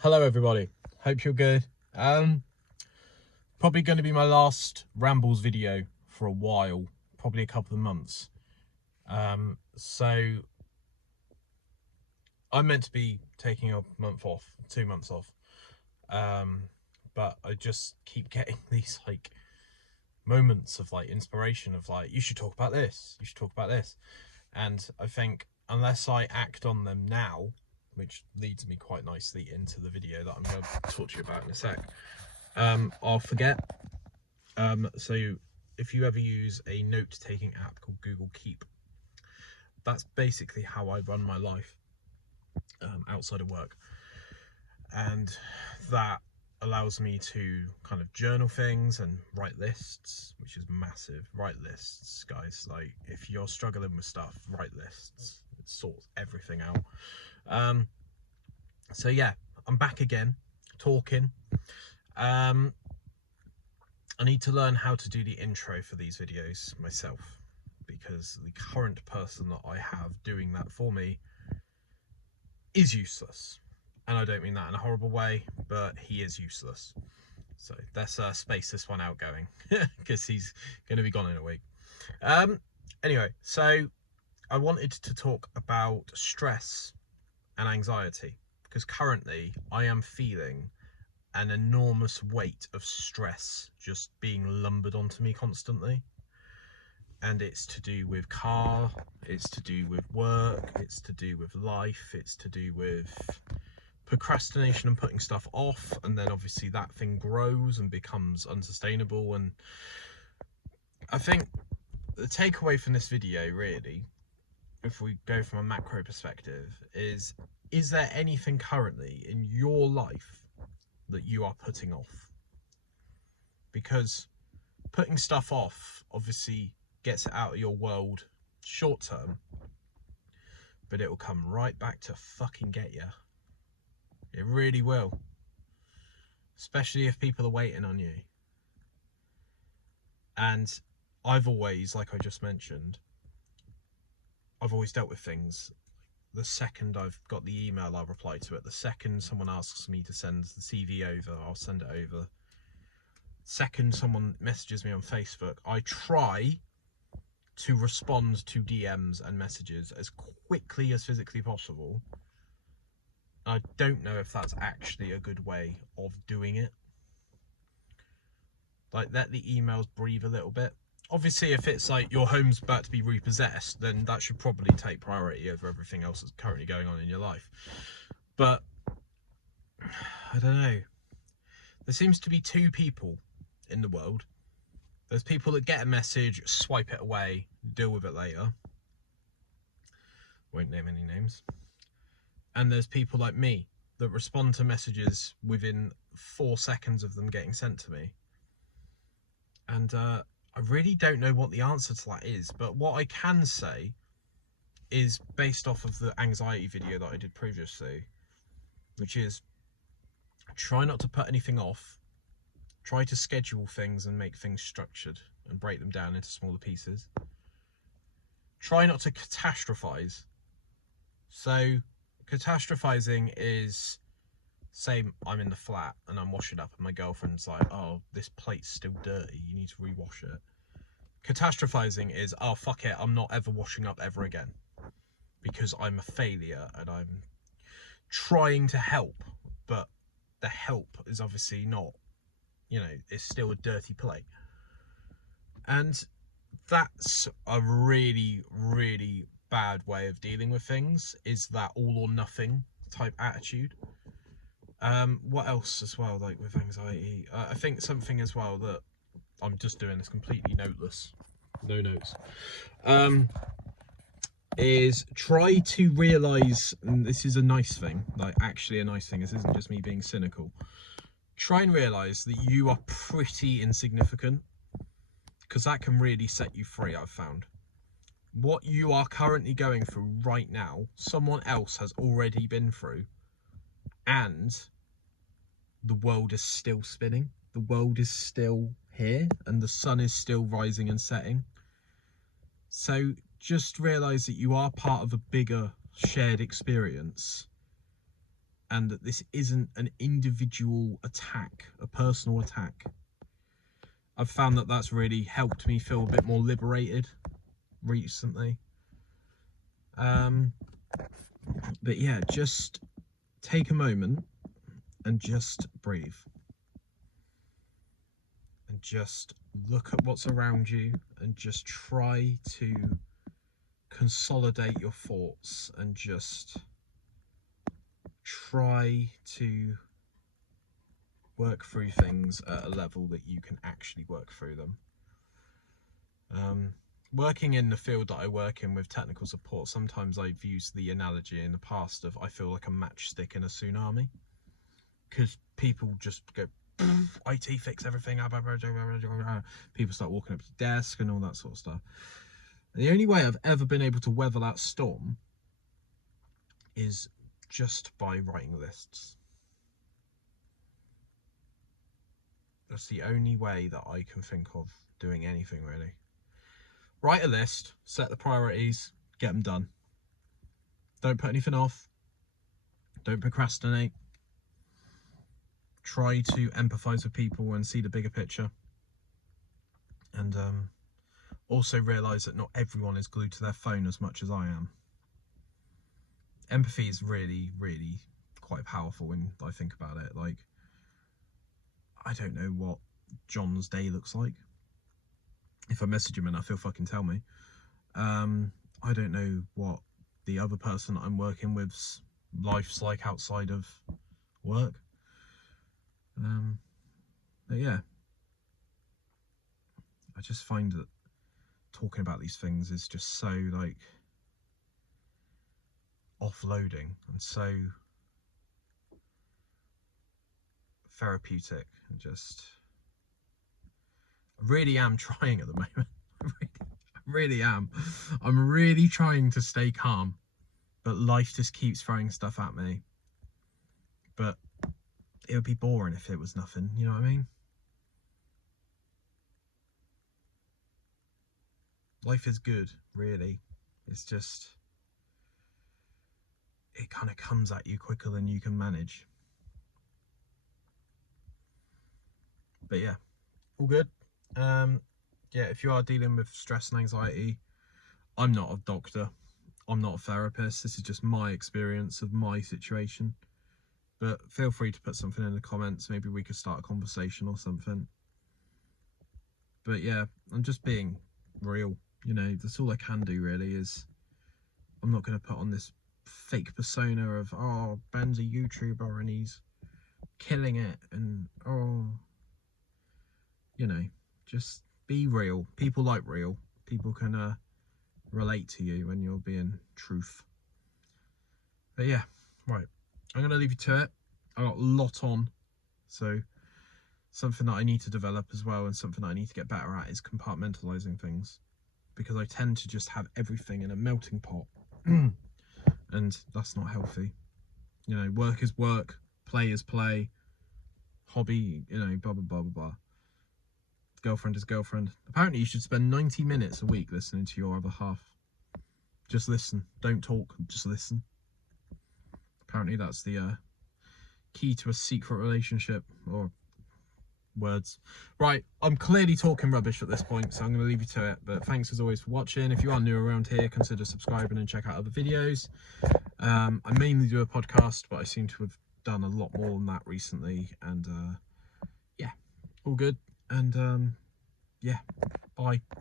Hello everybody, hope you're good. Probably going to be my last Rambles video for a while, probably a couple of months. So I'm meant to be taking a month off, 2 months off, but I just keep getting these like moments of like inspiration of like, you should talk about this, you should talk about this. And I think unless I act on them now, which leads me quite nicely into the video that I'm going to talk to you about in a sec, I'll forget. So if you ever use a note-taking app called Google Keep, that's basically how I run my life outside of work, and that allows me to kind of journal things and write lists, which is massive. Write lists, guys. Like, if you're struggling with stuff, write lists. It sorts everything out. So yeah, I'm back again talking. I need to learn how to do the intro for these videos myself, because the current person that I have doing that for me is useless. And I don't mean that in a horrible way, but he is useless. So let's space this one out going, because he's going to be gone in a week. Anyway, so I wanted to talk about stress and anxiety, because currently I am feeling an enormous weight of stress just being lumbered onto me constantly. And it's to do with car, it's to do with work, it's to do with life, it's to do with procrastination and putting stuff off, and then obviously that thing grows and becomes unsustainable. And I think the takeaway from this video, really, if we go from a macro perspective, is there anything currently in your life that you are putting off? Because putting stuff off obviously gets it out of your world short term, but it will come right back to fucking get you. It really will, especially if people are waiting on you. And I've always, like I just mentioned, I've always dealt with things. The second I've got the email, I'll reply to it. The second someone asks me to send the CV over, I'll send it over. Second someone messages me on Facebook, I try to respond to DMs and messages as quickly as physically possible. I don't know if that's actually a good way of doing it. Like, let the emails breathe a little bit. Obviously, if it's like your home's about to be repossessed, then that should probably take priority over everything else that's currently going on in your life. But I don't know. There seems to be two people in the world. There's people that get a message, swipe it away, deal with it later. Won't name any names. And there's people like me that respond to messages within 4 seconds of them getting sent to me. And I really don't know what the answer to that is, but what I can say is, based off of the anxiety video that I did previously, which is try not to put anything off, try to schedule things and make things structured and break them down into smaller pieces. Try not to catastrophize. So catastrophizing is, say I'm in the flat and I'm washing up and my girlfriend's like, oh, this plate's still dirty, you need to rewash it. Catastrophizing is, oh, fuck it, I'm not ever washing up ever again because I'm a failure and I'm trying to help, but the help is obviously not, it's still a dirty plate. And that's a really, really bad way of dealing with things, is that all or nothing type attitude. What else as well, like with anxiety? I think something as well that I'm just doing this completely noteless, no notes, is try to realise, and this is a nice thing, like actually a nice thing, this isn't just me being cynical, try and realise that you are pretty insignificant, because that can really set you free. I've found what you are currently going through right now, someone else has already been through, and the world is still spinning, the world is still here, and the sun is still rising and setting. So just realise that you are part of a bigger shared experience, and that this isn't an individual attack, a personal attack. I've found that that's really helped me feel a bit more liberated recently. But yeah, just take a moment and just breathe. And just look at what's around you and just try to consolidate your thoughts and just try to work through things at a level that you can actually work through them. Working in the field that I work in with technical support, sometimes I've used the analogy in the past of I feel like a matchstick in a tsunami, because people just go, IT fix everything, people start walking up to the desk and all that sort of stuff. And the only way I've ever been able to weather that storm is just by writing lists. That's the only way that I can think of doing anything, really. Write a list, set the priorities, get them done. Don't put anything off. Don't procrastinate. Try to empathise with people and see the bigger picture. And also realise that not everyone is glued to their phone as much as I am. Empathy is really, really quite powerful when I think about it. Like, I don't know what John's day looks like. If I message him enough, he'll fucking tell me. I don't know what the other person that I'm working with's life's like outside of work. But yeah, I just find that talking about these things is just so like offloading and so therapeutic, and just I really am trying at the moment. I really am. I'm really trying to stay calm, but life just keeps throwing stuff at me. But it would be boring if it was nothing, you know what I mean? Life is good, really. It's just, it kind of comes at you quicker than you can manage. But yeah, all good. Yeah, if you are dealing with stress and anxiety, I'm not a doctor, I'm not a therapist, this is just my experience of my situation. But feel free to put something in the comments, maybe we could start a conversation or something. But yeah, I'm just being real, you know, that's all I can do really. Is I'm not going to put on this fake persona of, oh, Ben's a YouTuber and he's killing it, and oh, you know, just be real. People like real. People can relate to you when you're being truth. But yeah, right, I'm going to leave you to it. I got a lot on, so something that I need to develop as well, and something that I need to get better at, is compartmentalizing things, because I tend to just have everything in a melting pot and that's not healthy. You know, work is work, play is play, hobby, you know, blah blah blah blah blah. Girlfriend is girlfriend. Apparently you should spend 90 minutes a week listening to your other half. Just listen, don't talk, just listen. Apparently that's the key to a secret relationship, or words. Right, I'm clearly talking rubbish at this point, so I'm going to leave you to it. But thanks as always for watching. If you are new around here, consider subscribing and check out other videos. I mainly do a podcast, but I seem to have done a lot more than that recently. And yeah, all good. And yeah, bye.